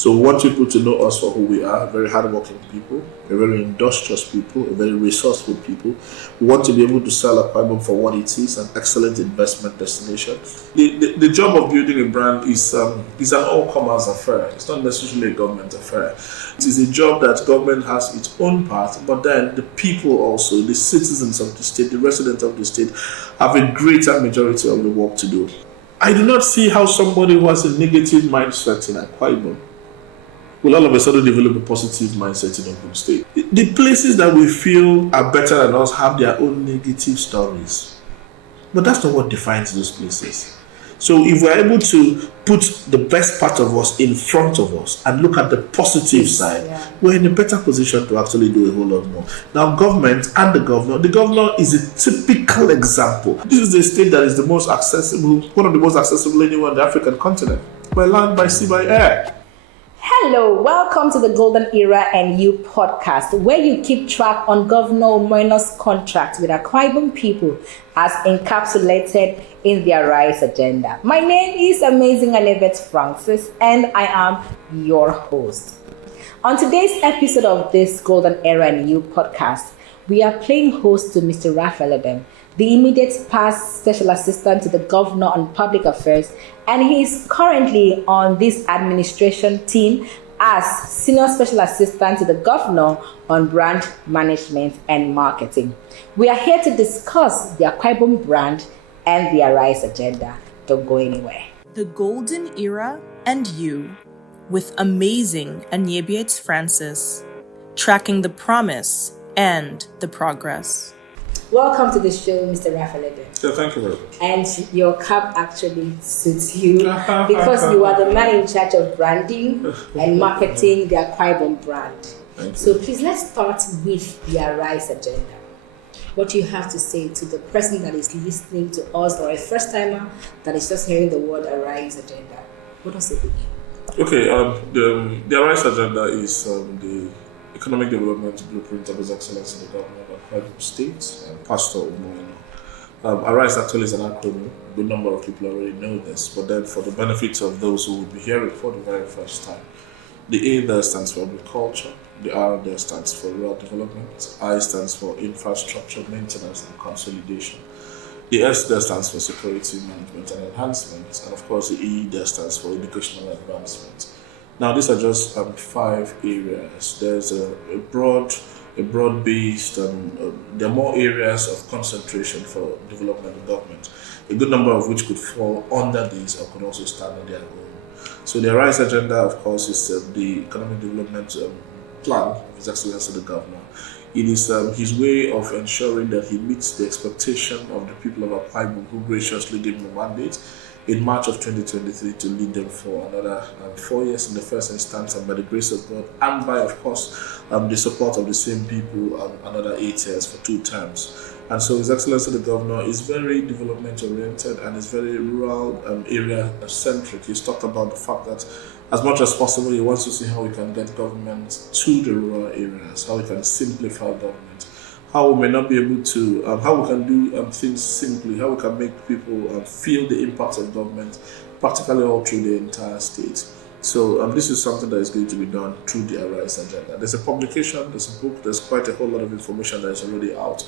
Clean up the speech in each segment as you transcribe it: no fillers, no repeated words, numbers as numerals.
So we want people to know us for who we are, very hardworking people, a very industrious people, a very resourceful people. We want to be able to sell Akwa Ibom for what it is, an excellent investment destination. The job of building a brand is an all-comers affair. It's not necessarily a government affair. It is a job that government has its own part, but then the people also, the citizens of the state, the residents of the state, have a greater majority of the work to do. I do not see how somebody who has a negative mindset in Akwa Ibom will all of a sudden develop a positive mindset in Ogun State. The places that we feel are better than us have their own negative stories. But that's not what defines those places. So if we're able to put the best part of us in front of us and look at the positive side, we're in a better position to actually do a whole lot more. Now, government and the governor is a typical example. This is the state that is the most accessible, one of the most accessible anywhere on the African continent, by land, by sea, by air. Hello, welcome to the GoldenEra And You Podcast, where you keep track on Governor Omoeno's contract with Akwa Ibom people as encapsulated in their RISE agenda. My name is Amazing Alevet Francis, and I am your host. On today's episode of this GoldenEra And You Podcast, we are playing host to Mr. Raphael Edem, the immediate past Special Assistant to the Governor on Public Affairs, and he is currently on this administration team as Senior Special Assistant to the Governor on Brand Management and Marketing. We are here to discuss the Akwa Ibom brand and their RISE agenda. Don't go anywhere. The Golden Era and You, with amazing Aniebiates Francis, tracking the promise and the progress. Welcome to the show, Mr. Raphael Edem. Yeah, thank you very much. And your cap actually suits you because you are the man in charge of branding and marketing the Akwa Ibom brand. So please, let's start with the RISE agenda. What do you have to say to the person that is listening to us, or a first timer that is just hearing the word RISE agenda? What does it mean? Okay, the RISE agenda is the Economic Development Blueprint of His Excellency the Governor of Akwa Ibom State, Pastor Omoeno. RISE actually is an acronym. A good number of people already know this, but then for the benefit of those who will be hearing for the very first time, the A there stands for agriculture, the R there stands for rural development, I stands for infrastructure maintenance and consolidation, the S there stands for security management and enhancement, and of course the E there stands for educational advancement. Now these are just 5 areas. There's a broad-based, there are more areas of concentration for development and government, a good number of which could fall under these or could also stand on their own. So the RISE agenda, of course, is the economic development plan of His Excellency the Governor. It is his way of ensuring that he meets the expectation of the people of Akwa Ibom who graciously gave him a mandate in March of 2023 to lead them for another 4 years in the first instance, and by the grace of God and by, of course, the support of the same people, another 8 years for 2 terms. And so His Excellency the Governor is very development oriented and is very rural area centric. He's talked about the fact that as much as possible he wants to see how we can get government to the rural areas, how we can simplify government, how we may not be able to, how we can do things simply, how we can make people feel the impact of government practically all through the entire state. So this is something that is going to be done through the RISE agenda. There's a publication, there's a book, there's quite a whole lot of information that is already out.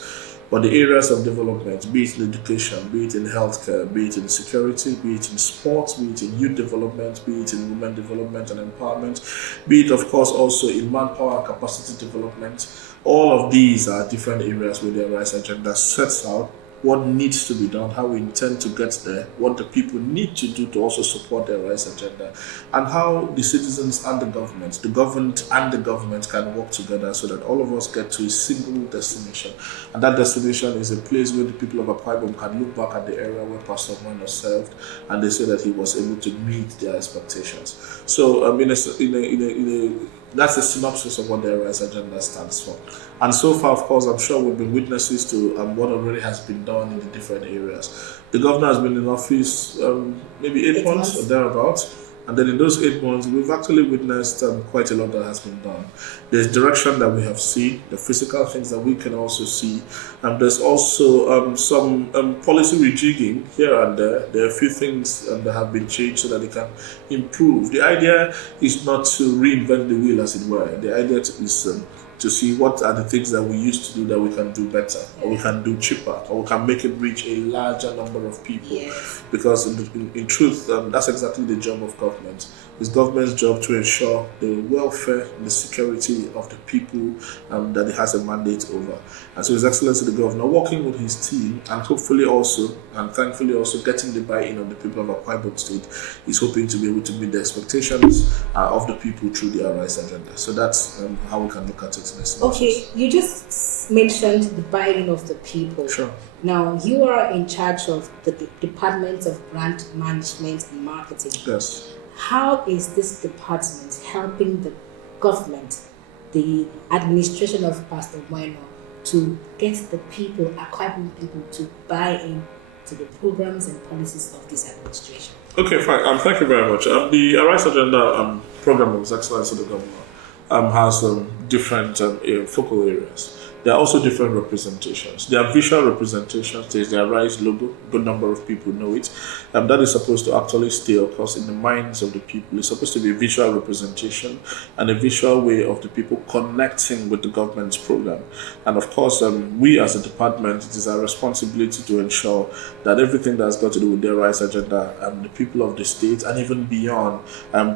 But the areas of development, be it in education, be it in healthcare, be it in security, be it in sports, be it in youth development, be it in women development and empowerment, be it, of course, also in manpower and capacity development, all of these are different areas where the RISE agenda sets out what needs to be done, how we intend to get there, what the people need to do to also support the RISE agenda, and how the citizens and the government and the government can work together so that all of us get to a single destination. And that destination is a place where the people of Akwa Ibom can look back at the area where Pastor Omoeno served and they say that he was able to meet their expectations. So that's a synopsis of what the RISE agenda stands for. And so far, of course, I'm sure we've been witnesses to what already has been done in the different areas. The governor has been in office maybe 8 months or thereabouts. And then in those 8 months, we've actually witnessed quite a lot that has been done. There's direction that we have seen, the physical things that we can also see. And there's also some policy rejigging here and there. There are a few things that have been changed so that they can improve. The idea is not to reinvent the wheel, as it were. The idea is to see what are the things that we used to do that we can do better, or we can do cheaper, or we can make it reach a larger number of people. Yes. Because in truth, that's exactly the job of government. It's government's job to ensure the welfare and the security of the people that it has a mandate over. And so His Excellency the Governor, working with his team, and hopefully also, and thankfully also getting the buy-in of the people of Akwa Ibom State, is hoping to be able to meet the expectations of the people through the Arise agenda. So that's how we can look at it. Okay, you just mentioned the buy-in of the people. Sure. Now, you are in charge of the Department of Brand Management and Marketing. Yes. How is this department helping the government, the administration of Pastor Bueno, to get the people, Akwa Ibom people, to buy in to the programs and policies of this administration? Okay, fine. Thank you very much. The Arise agenda program of His Excellency the Governor has different focal areas. There are also different representations. There are visual representations. There's the Arise logo. A good number of people know it. That is supposed to actually stay, of course, in the minds of the people. It's supposed to be a visual representation and a visual way of the people connecting with the government's program. And of course, we as a department, it is our responsibility to ensure that everything that's got to do with the Arise agenda, the people of the state and even beyond,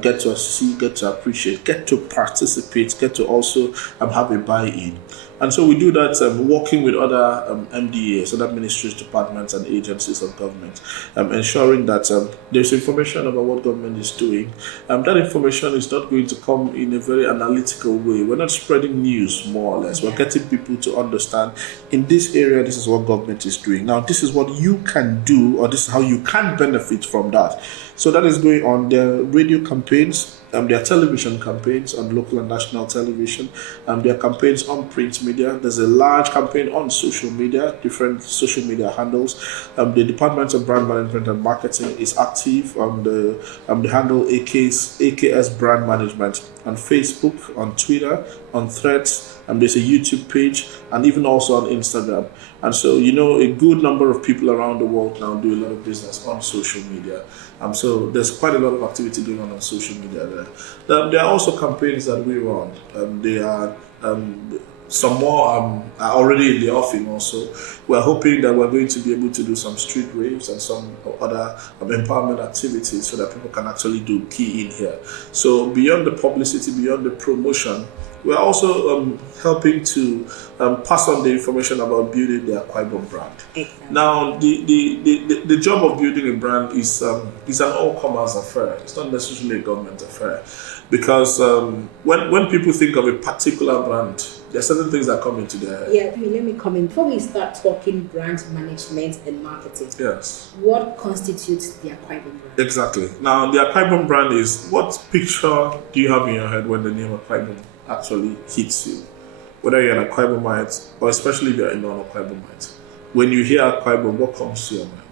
get to see, get to appreciate, get to participate, get to also have a buy-in. And so we do that working with other MDAs, other ministries, departments, and agencies of government, ensuring that there's information about what government is doing. That information is not going to come in a very analytical way. We're not spreading news, more or less. We're getting people to understand, in this area, this is what government is doing. Now, this is what you can do, or this is how you can benefit from that. So that is going on. There are radio campaigns, there are television campaigns on local and national television, there are campaigns on print media. There's a large campaign on social media, different social media handles. The Department of Brand Management and Marketing is active on the handle AKS Brand Management on Facebook, on Twitter, on Threads. There's a YouTube page, and even also on Instagram. And so, a good number of people around the world now do a lot of business on social media. So there's quite a lot of activity going on social media there. There are also campaigns that we run. There are some more are already in the offing also. We're hoping that we're going to be able to do some street raves and some other empowerment activities so that people can actually do key in here. So beyond the publicity, beyond the promotion, we're also helping to pass on the information about building the Akwa Ibom brand. Exactly. Now, the job of building a brand is an all-comers affair. It's not necessarily a government affair. Because when people think of a particular brand, there are certain things that come into their head. Yeah, let me come in. Before we start talking brand management and marketing, yes, what constitutes the Akwa Ibom brand? Exactly. Now, the Akwa Ibom brand is, what picture do you have in your head when the name Akwa Ibom actually hits you? Whether you're an Akwa Ibomite, or especially if you're a non-Akwa Ibomite. When you hear Akwa Ibom, what comes to your mind?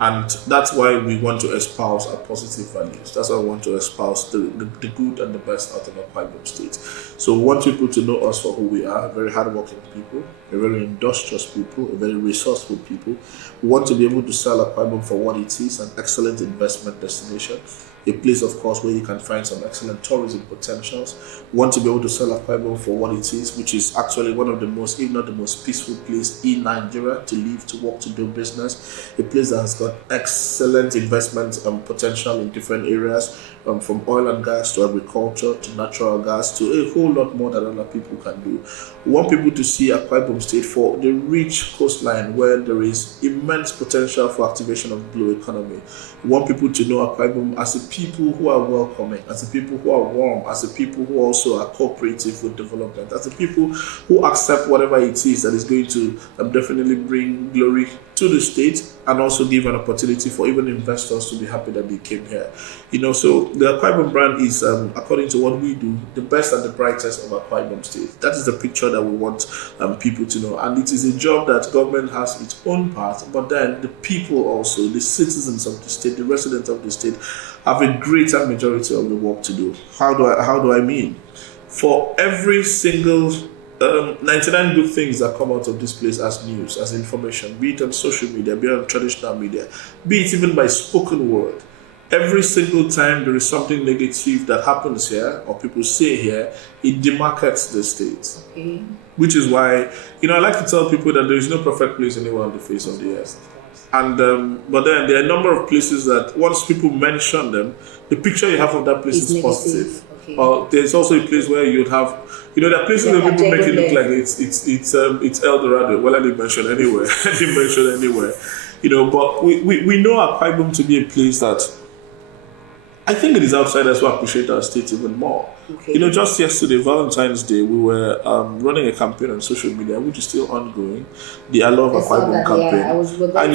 And that's why we want to espouse our positive values. That's why we want to espouse the good and the best out of Akwa Ibom State. So we want people to know us for who we are, very hardworking people, a very industrious people, a very resourceful people. We want to be able to sell Akwa Ibom for what it is, an excellent investment destination. A place, of course, where you can find some excellent tourism potentials. We want to be able to sell Akwa Ibom for what it is, which is actually one of the most, if not the most peaceful place in Nigeria to live, to work, to do business. A place that has got excellent investment potential in different areas, from oil and gas to agriculture to natural gas to a whole lot more that other people can do. We want people to see Akwa Ibom State for the rich coastline where there is immense potential for activation of blue economy. We want people to know Akwa Ibom as a people who are welcoming, as a people who are warm, as a people who also are cooperative with development, as a people who accept whatever it is that is going to definitely bring glory to to the state and also give an opportunity for even investors to be happy that they came here. So the Akwa Ibom brand is, according to what we do, the best and the brightest of Akwa Ibom State. That is the picture that we want people to know. And it is a job that government has its own part, but then the people also, the citizens of the state, the residents of the state, have a greater majority of the work to do. How do I mean? For every single 99 good things that come out of this place as news, as information, be it on social media, be it on traditional media, be it even by spoken word. Every single time there is something negative that happens here, or people say here, it demarcates the state. Okay. Which is why, I like to tell people that there is no perfect place anywhere on the face of the earth. And but then there are a number of places that once people mention them, the picture you have of that place is positive. Okay. Or there's also a place where you'd have, there are places where people make it look like it's El Dorado. Well, I didn't mention anywhere. But we know Akwa Ibom to be a place that I think it is outsiders who appreciate our state even more. Okay. Just yesterday, Valentine's Day, we were running a campaign on social media, which is still ongoing, the I Love Akwa Ibom campaign. And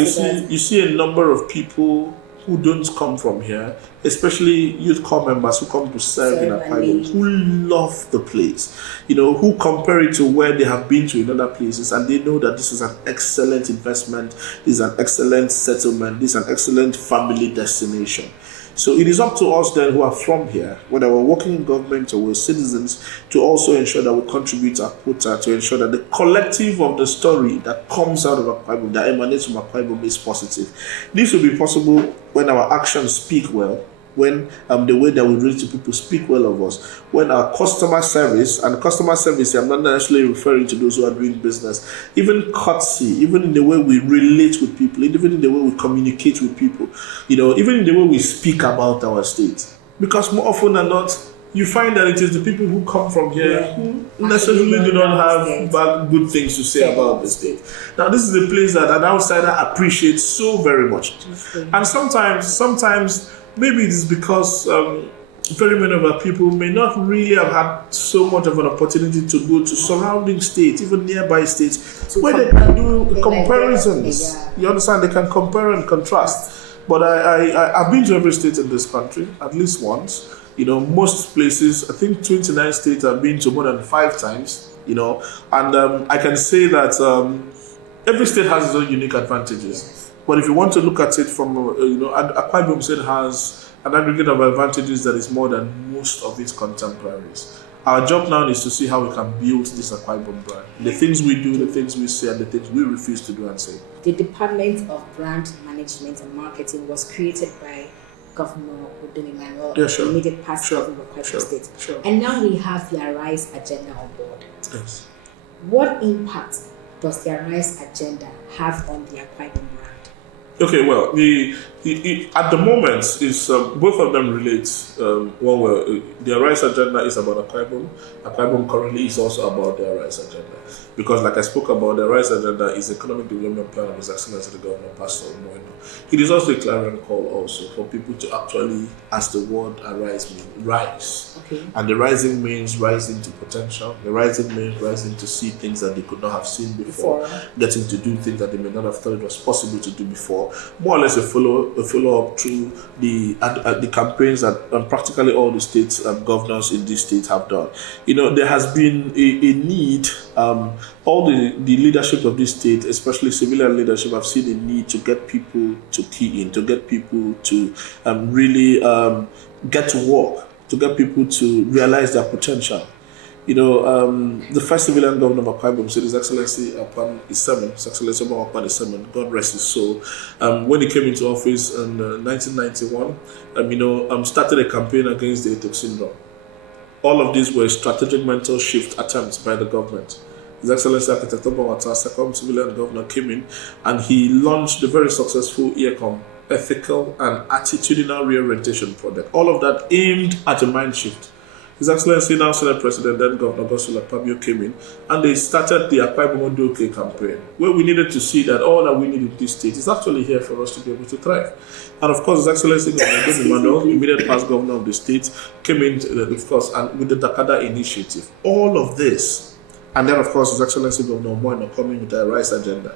you see a number of people who don't come from here, especially youth corps members who come to serve in Akwa Ibom, who love the place, who compare it to where they have been to in other places, and they know that this is an excellent investment, this is an excellent settlement, this is an excellent family destination. So it is up to us then who are from here, whether we're working in government or we're citizens, to also ensure that we contribute our quota, to ensure that the collective of the story that comes out of Akwa Ibom, that emanates from Akwa Ibom, is positive. This will be possible when our actions speak well, when the way that we relate to people speak well of us, when our customer service, and customer service, I'm not necessarily referring to those who are doing business, even courtesy, even in the way we relate with people, even in the way we communicate with people, even in the way we speak about our state. Because more often than not, you find that it is the people who come from here who necessarily do not have good things to say about the state. Now, this is a place that an outsider appreciates so very much. And sometimes, maybe it is because very many of our people may not really have had so much of an opportunity to go to surrounding states, even nearby states, where they can do comparisons. You understand? They can compare and contrast. But I've been to every state in this country, at least once. Most places, I think 29 states I've been to more than 5 times, and I can say that every state has its own unique advantages. But if you want to look at it from, Akwa Ibom State has an aggregate of advantages that is more than most of its contemporaries. Our job now is to see how we can build this Akwa Ibom brand. The things we do, the things we say, and the things we refuse to do and say. The Department of Brand Management and Marketing was created by Governor GoldenEra, the immediate past governor of Akwa Ibom State. And now we have the Arise agenda on board. Yes. What impact does the Arise agenda have on the Akwa Ibom brand? Okay, well, at the moment, is both of them relate. The Arise agenda is about Akwa Ibom. Akwa Ibom currently is also about the Arise agenda. Because like I spoke about, the Arise agenda is economic development plan of His Excellency the Governor, Pastor Moino. It is also a clarion call also for people to actually, as the word arise means, rise. Okay. And the rising means rising to potential. The rising means rising to see things that they could not have seen before. Getting to do things that they may not have thought it was possible to do before. More or less a follow-up through the campaigns that practically all the states and governors in this state have done. There has been a need. All the leadership of this state, especially civilian leadership, have seen a need to get people to key in, to get people to really get to work, to get people to realize their potential. The first civilian governor of Akwa Ibom State, His Excellency Akwa Ibom, God rest his soul. When he came into office in 1991, started a campaign against the ATOC syndrome. All of these were strategic mental shift attempts by the government. His Excellency Architect Obawata, second civilian governor, came in and he launched the very successful EACOM, Ethical and Attitudinal Reorientation Project. All of that aimed at a mind shift. His Excellency, now Senate President, then Governor Godswill Akpabio, came in and they started the Akwa Ibom Odoke campaign, where we needed to see that all that we need in this state is actually here for us to be able to thrive. And of course, His Excellency Governor Emmanuel, immediate past governor of the state, came in, of course, and with the Dakada initiative. All of this And then, of course, His Excellency Governor Moino coming with a rice agenda.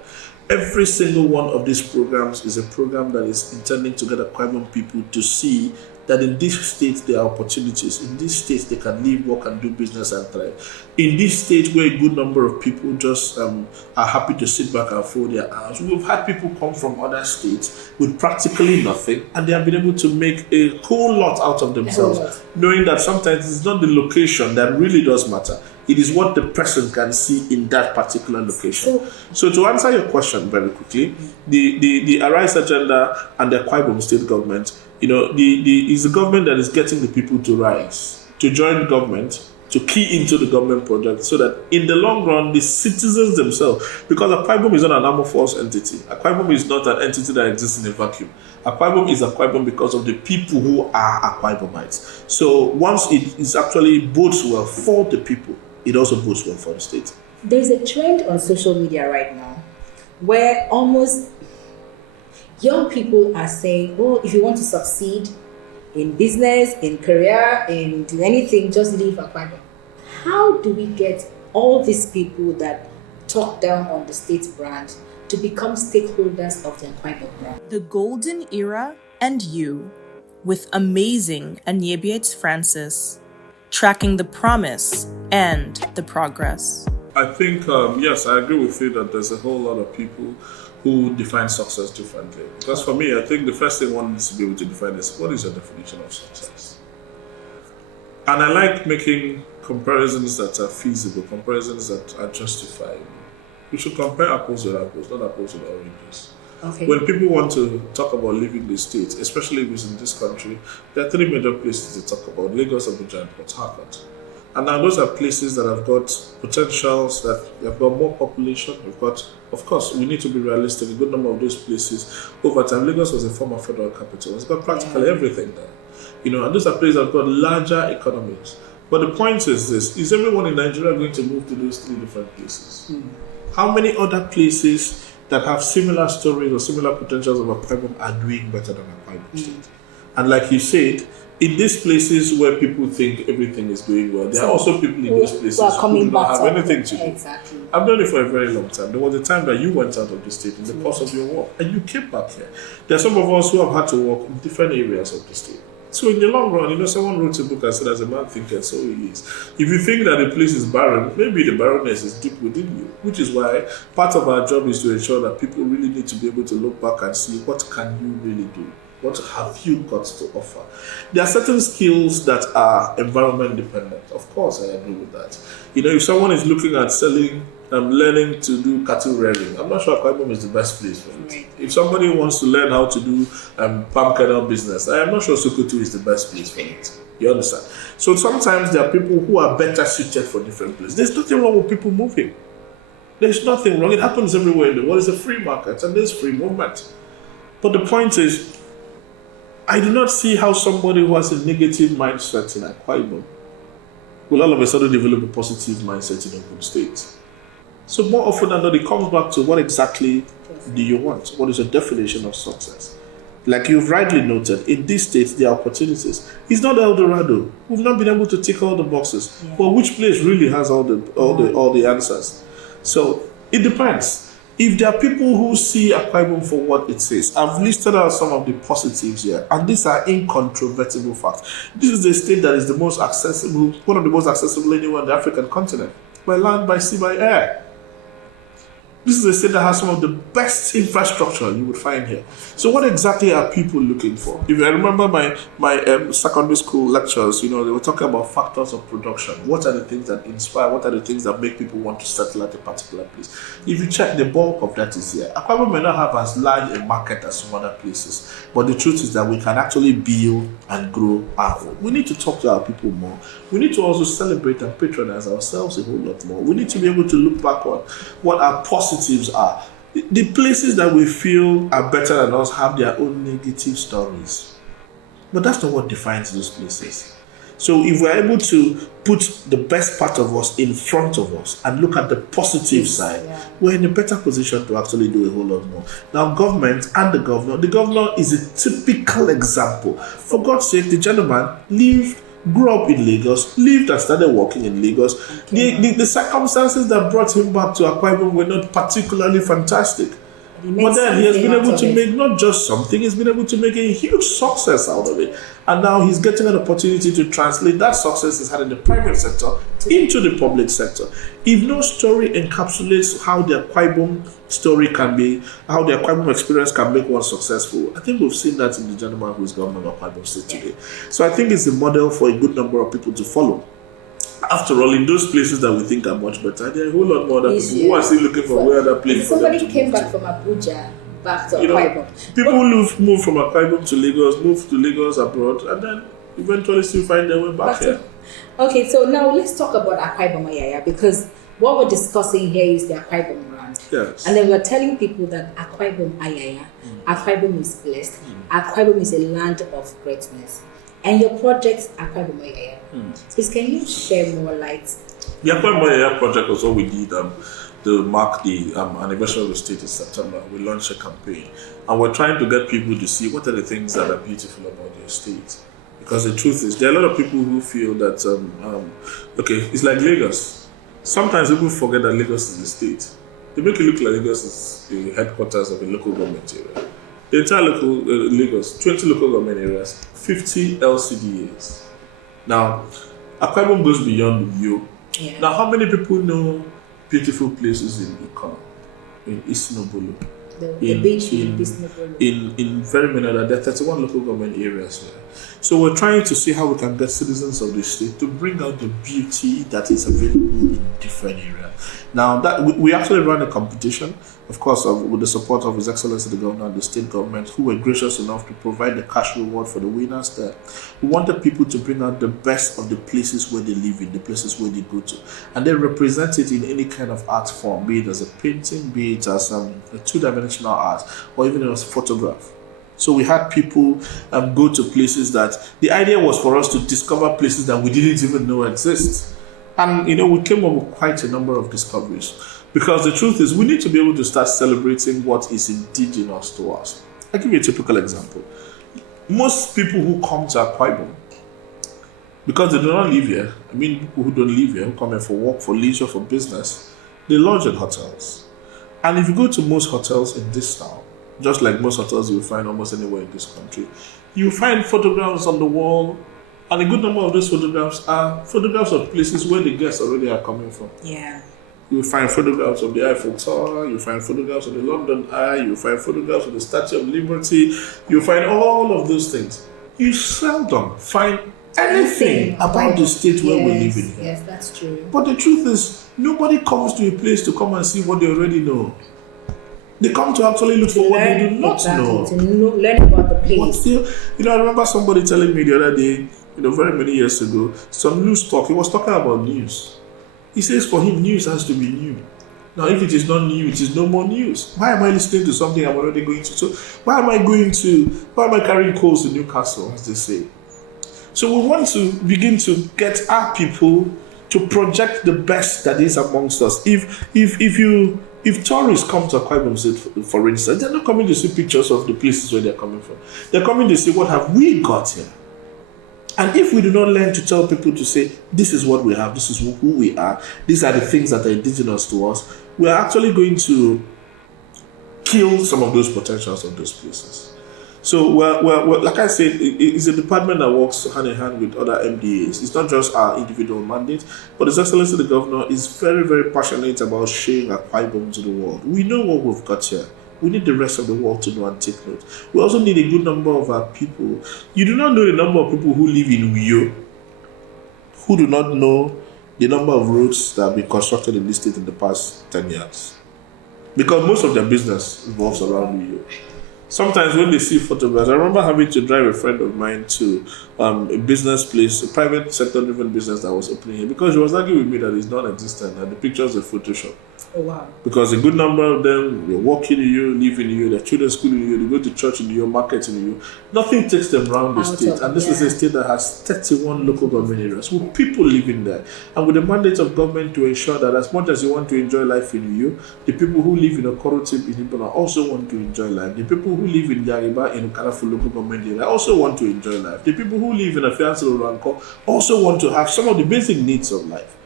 Every single one of these programs is a program that is intending to get Akwa Ibom people to see that in this state there are opportunities. In this state they can live, work, and do business and thrive. In this state where a good number of people just are happy to sit back and fold their arms, we've had people come from other states with practically nothing, and they have been able to make a whole lot out of themselves, knowing that sometimes it's not the location that really does matter. It is what the person can see in that particular location. So to answer your question very quickly, the Arise agenda and the Akwa Ibom state government, is the government that is getting the people to rise, to join government, to key into the government project, so that in the long run, the citizens themselves, because Akwa Ibom is not an amorphous entity. Akwa Ibom is not an entity that exists in a vacuum. Akwa Ibom is Akwa Ibom because of the people who are Akwa Ibomites. So once it is actually bodes well for the people, it also bodes well for the state. There's a trend on social media right now where almost young people are saying, if you want to succeed in business, in career, in anything, just leave Akwa Ibom. How do we get all these people that talk down on the state brand to become stakeholders of the Akwa Ibom brand? The Golden Era and You, with amazing Anyebiet Francis, tracking the promise and the progress. I think, yes, I agree with you that there's a whole lot of people who define success differently. Because for me, I think the first thing one needs to be able to define is, what is your definition of success? And I like making comparisons that are feasible, comparisons that are justifiable. We should compare apples with apples, not apples with oranges. Okay. When people want to talk about leaving the state, especially if it's in this country, there are three major places to talk about: Lagos, Abuja, and Port Harcourt. And now those are places that have got potentials, that have got more population. We've got, of course, we need to be realistic. A good number of those places, over time, Lagos was a former federal capital. It's got practically everything there. And those are places that have got larger economies. But the point is this: is everyone in Nigeria going to move to those three different places? How many other places that have similar stories or similar potentials of Akwa Ibom are doing better than Akwa Ibom State? And like you said, in these places where people think everything is going well, there are also people in those places who do not have anything to do. Exactly. I've done it for a very long time. There was a time that you went out of the state in the course of your work, and you came back here. There are some of us who have had to work in different areas of the state. So in the long run, someone wrote a book and said, as a man thinketh, so he is. If you think that a place is barren, maybe the barrenness is deep within you, which is why part of our job is to ensure that people really need to be able to look back and see, what can you really do? What have you got to offer? There are certain skills that are environment dependent. Of course, I agree with that. If someone is looking at selling, learning to do cattle rearing, I'm not sure Akwa Ibom is the best place for it. Right. If somebody wants to learn how to do palm kernel business, I am not sure Sokoto is the best place for it. You understand? So sometimes there are people who are better suited for different places. There's nothing wrong with people moving. There's nothing wrong. It happens everywhere in the world. It's a free market and there's free movement. But the point is, I do not see how somebody who has a negative mindset in Akwa Ibom will all of a sudden develop a positive mindset in Ogun State. So more often than not, it comes back to, what exactly do you want? What is your definition of success? Like you've rightly noted, in this state, there are opportunities. It's not El Dorado. We've not been able to tick all the boxes. Yeah. But which place really has all the answers? So it depends. If there are people who see Akwa Ibom for what it says, I've listed out some of the positives here, and these are incontrovertible facts. This is the state that is the most accessible, one of the most accessible anywhere on the African continent, by land, by sea, by air. This is a state that has some of the best infrastructure you would find here. So what exactly are people looking for? If I remember my secondary school lectures, they were talking about factors of production. What are the things that inspire? What are the things that make people want to settle at a particular place? If you check, the bulk of that is here. Akwa Ibom may not have as large a market as some other places, but the truth is that we can actually build and grow our own. We need to talk to our people more. We need to also celebrate and patronize ourselves a whole lot more. We need to be able to look back on what our positives are. The places that we feel are better than us have their own negative stories. But that's not what defines those places. So if we're able to put the best part of us in front of us and look at the positive side, we're in a better position to actually do a whole lot more. Now, government and the governor is a typical example. For God's sake, the gentleman lived grew up in Lagos, lived and started working in Lagos. The circumstances that brought him back to Akwa Ibom were not particularly fantastic. But then he has been able to make not just something, he's been able to make a huge success out of it. And now he's getting an opportunity to translate that success he's had in the private sector into the public sector. If no story encapsulates how the Akwa Ibom story can be, how the Akwa Ibom experience can make one successful, I think we've seen that in the gentleman who is governor of Akwa Ibom State today. So I think it's a model for a good number of people to follow. After all, in those places that we think are much better, there are a whole lot more other people who are still looking for where other places. Somebody came back from Abuja back to Akwa Ibom. People who move from Akwa Ibom to Lagos, move to Lagos abroad, and then eventually still find their way back here. Okay, so now let's talk about Akwa Ibom Ayaya, because what we're discussing here is the Akwa Ibom brand. Yes. And then we're telling people that Akwa Ibom Ayaya, Akwa Ibom is blessed, Akwa Ibom is a land of greatness. And your project, Akwa Ibom Ayaya. Please, can you share more light? The Akwa Ibom Ayaya project was what we did to mark the anniversary of the state in September. We launched a campaign, and we're trying to get people to see what are the things that are beautiful about their state. Because the truth is, there are a lot of people who feel that, it's like Lagos. Sometimes people forget that Lagos is a state. They make it look like Lagos is the headquarters of a local government area. The entire Lagos, 20 local government areas, 50 LCDAs. Now, Akwa Ibom goes beyond you. Yeah. Now, how many people know beautiful places in Ikon, in Isnobolo? The beach in Isnobolo. In very many other, there are 31 local government areas here. So we're trying to see how we can get citizens of the state to bring out the beauty that is available in different areas. Now, that we actually ran a competition, of course, with the support of His Excellency the Governor and the state government, who were gracious enough to provide the cash reward for the winners there. We wanted people to bring out the best of the places where they live in, the places where they go to, and then represent it in any kind of art form, be it as a painting, be it as a two-dimensional art, or even as a photograph. So we had people go to places that the idea was for us to discover places that we didn't even know exist. And, we came up with quite a number of discoveries. Because the truth is, we need to be able to start celebrating what is indigenous to us. I'll give you a typical example. Most people who come to Akwa Ibom, because they do not live here, people who don't live here, who come here for work, for leisure, for business, they lodge in hotels. And if you go to most hotels in this town, just like most hotels you will find almost anywhere in this country, you find photographs on the wall, and a good number of those photographs are photographs of places where the guests already are coming from. Yeah. You find photographs of the Eiffel Tower, you find photographs of the London Eye, you find photographs of the Statue of Liberty, you find all of those things. You seldom find anything about the state where we live in here. Yes, that's true. But the truth is, nobody comes to a place to come and see what they already know. They come to actually look for what they do not know. To learn about the place. I remember somebody telling me the other day, very many years ago, some news talk. He was talking about news. He says for him, news has to be new. Now, if it is not new, it is no more news. Why am I listening to something I'm already going to? So, why am I carrying coals to Newcastle, as they say? So, we want to begin to get our people to project the best that is amongst us. If tourists come to Akwa Ibom State, for instance, they're not coming to see pictures of the places where they're coming from. They're coming to see what have we got here. And if we do not learn to tell people to say, this is what we have, this is who we are, these are the things that are indigenous to us, we are actually going to kill some of those potentials of those places. So, we're like I said, it's a department that works hand in hand with other MDAs. It's not just our individual mandate, but His Excellency the Governor is very, very passionate about sharing Akwa Ibom to the world. We know what we've got here. We need the rest of the world to know and take note. We also need a good number of our people. You do not know the number of people who live in Uyo, who do not know the number of roads that have been constructed in this state in the past 10 years. Because most of their business revolves around Uyo. Sometimes when they see photographs, I remember having to drive a friend of mine to a business place, a private sector-driven business that was opening here, because she was arguing with me that it's non-existent and the pictures are Photoshop. Oh, wow. Because a good number of them, they work in you, live in you, their children school in you, they go to church in you, market in you. Nothing takes them around the state. And this is a state that has 31 local government areas with people living there. And with the mandate of government to ensure that as much as you want to enjoy life in you, the people who live in Okorotim in Ibona also want to enjoy life. The people who who live in Yariba in Kanafu local government area also want to enjoy life. The people who live in Afiance Ranko also want to have some of the basic needs of life.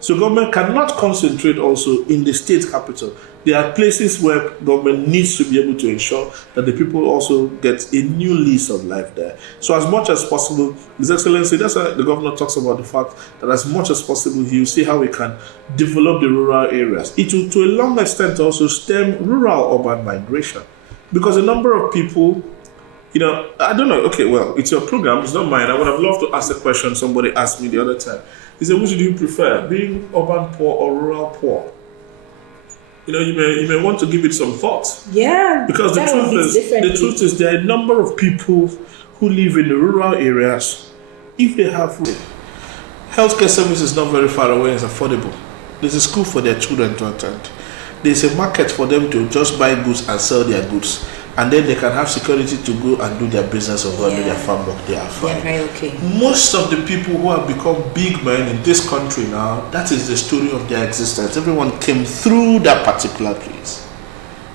So government cannot concentrate also in the state capital. There are places where government needs to be able to ensure that the people also get a new lease of life there. So as much as possible, His Excellency, that's why the governor talks about the fact that as much as possible, he will see how we can develop the rural areas. It will, to a long extent, also stem rural-urban migration. Because a number of people, I don't know, okay, well, it's your program, it's not mine. I would have loved to ask a question somebody asked me the other time. He said, which do you prefer, being urban poor or rural poor? You may want to give it some thought. Yeah. Because the truth is there are a number of people who live in the rural areas. If they have healthcare service is not very far away, it's affordable. There's a school for their children to attend. There's a market for them to just buy goods and sell their goods. And then they can have security to go and do their business or go and do their farm work. They are fine. They're very okay. Most of the people who have become big men in this country now, that is the story of their existence. Everyone came through that particular place.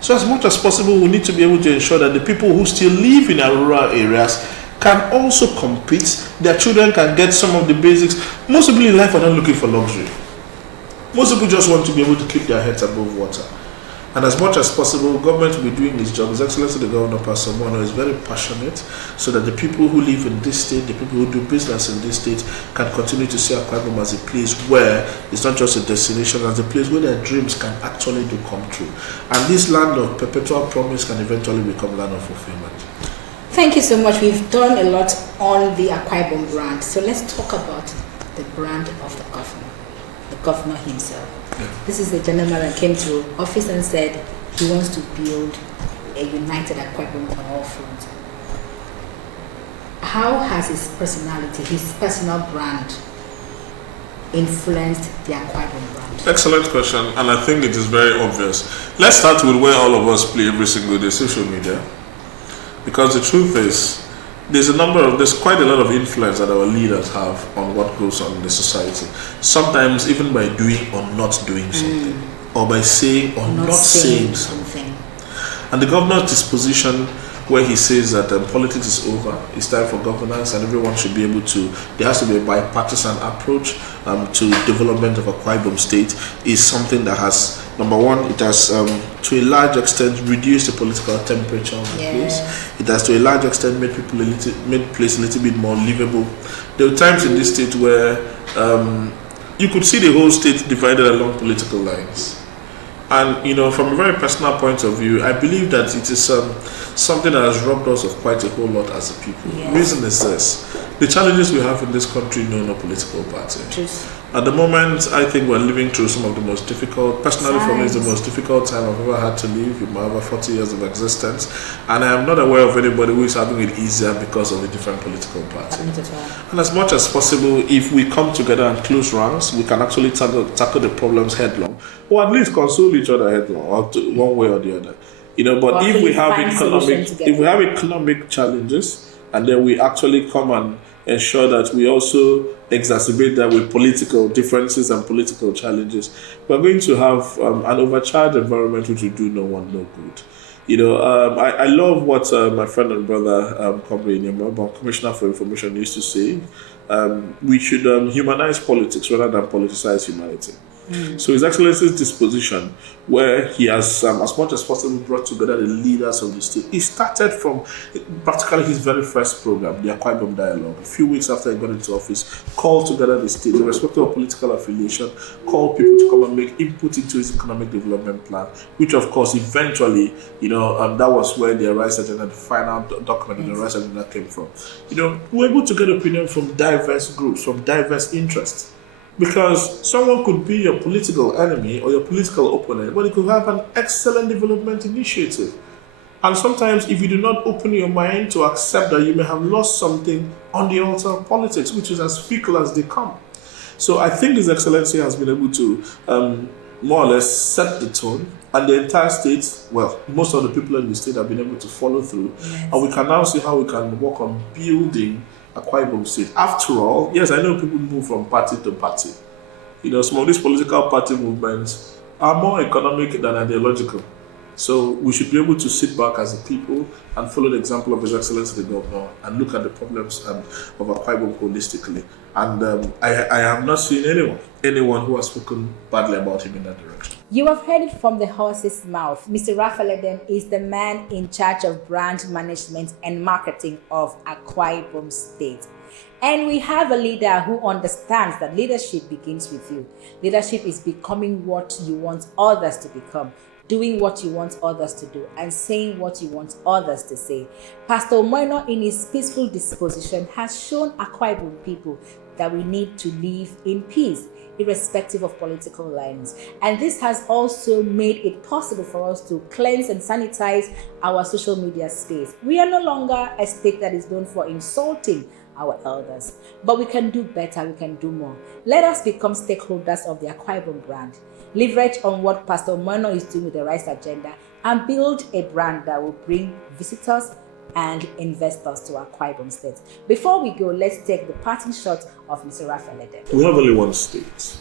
So as much as possible, we need to be able to ensure that the people who still live in our rural areas can also compete. Their children can get some of the basics. Most people in life are not looking for luxury. Most people just want to be able to keep their heads above water. And as much as possible, government will be doing its job. His Excellency the Governor, Pastor Mono, is very passionate so that the people who live in this state, the people who do business in this state, can continue to see Akwa Ibom as a place where it's not just a destination, as a place where their dreams can actually do come true. And this land of perpetual promise can eventually become land of fulfillment. Thank you so much. We've done a lot on the Akwa Ibom brand. So let's talk about the brand of the governor himself. Yeah. This is the gentleman that came to office and said he wants to build a united Akwa Ibom on all fronts. How has his personality, his personal brand, influenced the Akwa Ibom brand? Excellent question, and I think it is very obvious. Let's start with where all of us play every single day, social media. Because the truth is, there's quite a lot of influence that our leaders have on what goes on in the society. Sometimes even by doing or not doing something, or by saying or not saying something. And the governor's disposition, where he says that politics is over, it's time for governance, and everyone should be able to, there has to be a bipartisan approach to development of Akwa Ibom State, is something that has, number one, it has to a large extent reduced the political temperature of the place. It has to a large extent made place a little bit more livable. There were times in this state where you could see the whole state divided along political lines. And from a very personal point of view, I believe that it is something that has robbed us of quite a whole lot as a people. Yes. Reason is this: the challenges we have in this country know no political party. Truth. At the moment, I think we're living through some of the most difficult, personally for me, it's the most difficult time I've ever had to live in my over 40 years of existence. And I am not aware of anybody who is having it easier because of a different political party. And as much as possible, if we come together and close ranks, we can actually tackle the problems headlong, or at least console each other headlong, or one way or the other. But if we have economic challenges, and then we actually come and ensure that we also exacerbate that with political differences and political challenges, we're going to have an overcharged environment which will do no one no good. I love what my friend and brother, Commissioner for Information, used to say. We should humanize politics rather than politicize humanity. So His Excellency's disposition, where he has, as much as possible, brought together the leaders of the state. He started from practically his very first program, the Akwa Ibom Dialogue. A few weeks after he got into office, called together the state, irrespective of political affiliation, called people to come and make input into his economic development plan, which of course eventually, that was where the Arise Agenda, the final document of the Arise Agenda came from. We were able to get opinion from diverse groups, from diverse interests. Because someone could be your political enemy or your political opponent, but it could have an excellent development initiative. And sometimes if you do not open your mind to accept that you may have lost something on the altar of politics, which is as fickle as they come. So I think His Excellency has been able to more or less set the tone, and the entire state, well, most of the people in the state have been able to follow through. Yes. And we can now see how we can work on building Akwa Ibom State. After all, yes, I know people move from party to party. Some of these political party movements are more economic than ideological. So we should be able to sit back as a people and follow the example of His Excellency the Governor and look at the problems of Akwa Ibom holistically. And I have not seen anyone who has spoken badly about him in that direction. You have heard it from the horse's mouth. Mr. Raphael Edem is the man in charge of brand management and marketing of Akwa Ibom State. And we have a leader who understands that leadership begins with you. Leadership is becoming what you want others to become, doing what you want others to do, and saying what you want others to say. Pastor Moino, in his peaceful disposition, has shown Akwa Ibom people that we need to live in peace, irrespective of political lines. And this has also made it possible for us to cleanse and sanitize our social media space. We are no longer a state that is known for insulting our elders, but we can do better, we can do more. Let us become stakeholders of the Akwa Ibom brand, leverage on what Pastor Moino is doing with the Rise Agenda, and build a brand that will bring visitors and investors to Akwa Ibom State. Before we go, let's take the parting shot of Mr. Raphael Edem. We have only one state.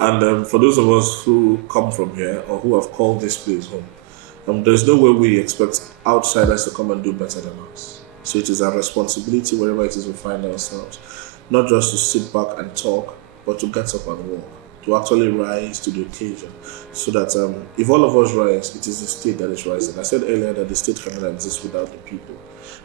And for those of us who come from here or who have called this place home, there's no way we expect outsiders to come and do better than us. So it is our responsibility, wherever it is we find ourselves, not just to sit back and talk, but to get up and walk, to actually rise to the occasion. So that if all of us rise, it is the state that is rising. I said earlier that the state cannot exist without the people.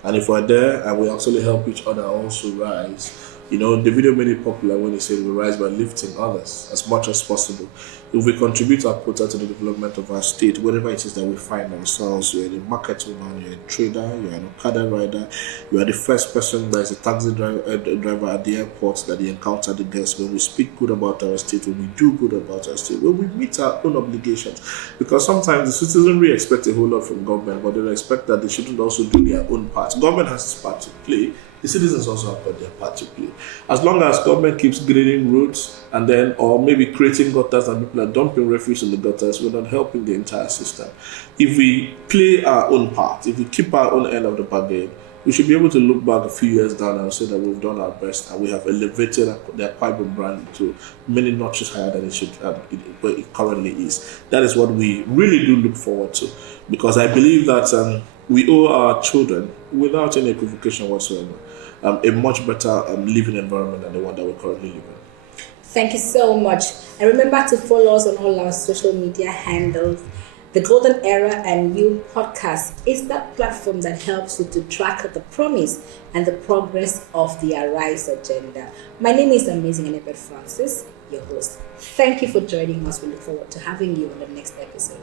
And if we're there and we actually help each other also rise, the video made it popular when he said we rise by lifting others as much as possible. If we contribute our quota to the development of our state, wherever it is that we find ourselves, you're a market woman, you're a trader, you're an Okada rider, you are the first person that is a taxi driver at the airport that you encounter the guests, when we speak good about our state, when we do good about our state, when we meet our own obligations. Because sometimes the citizenry expect a whole lot from government, but they expect that they shouldn't also do their own part. Government has its part to play. The citizens also have got their part to play. As long as government keeps grading roads or maybe creating gutters and people are dumping refuse in the gutters, we're not helping the entire system. If we play our own part, if we keep our own end of the bargain, we should be able to look back a few years down and say that we've done our best and we have elevated the Akwa Ibom brand to many notches higher than where it currently is. That is what we really do look forward to, because I believe that we owe our children, without any equivocation whatsoever, a much better living environment than the one that we currently live in. Thank you so much. And remember to follow us on all our social media handles. The GoldenEra And You Podcast is that platform that helps you to track the promise and the progress of the Arise Agenda. My name is Amazing Annabeth Francis, your host. Thank you for joining us. We look forward to having you on the next episode.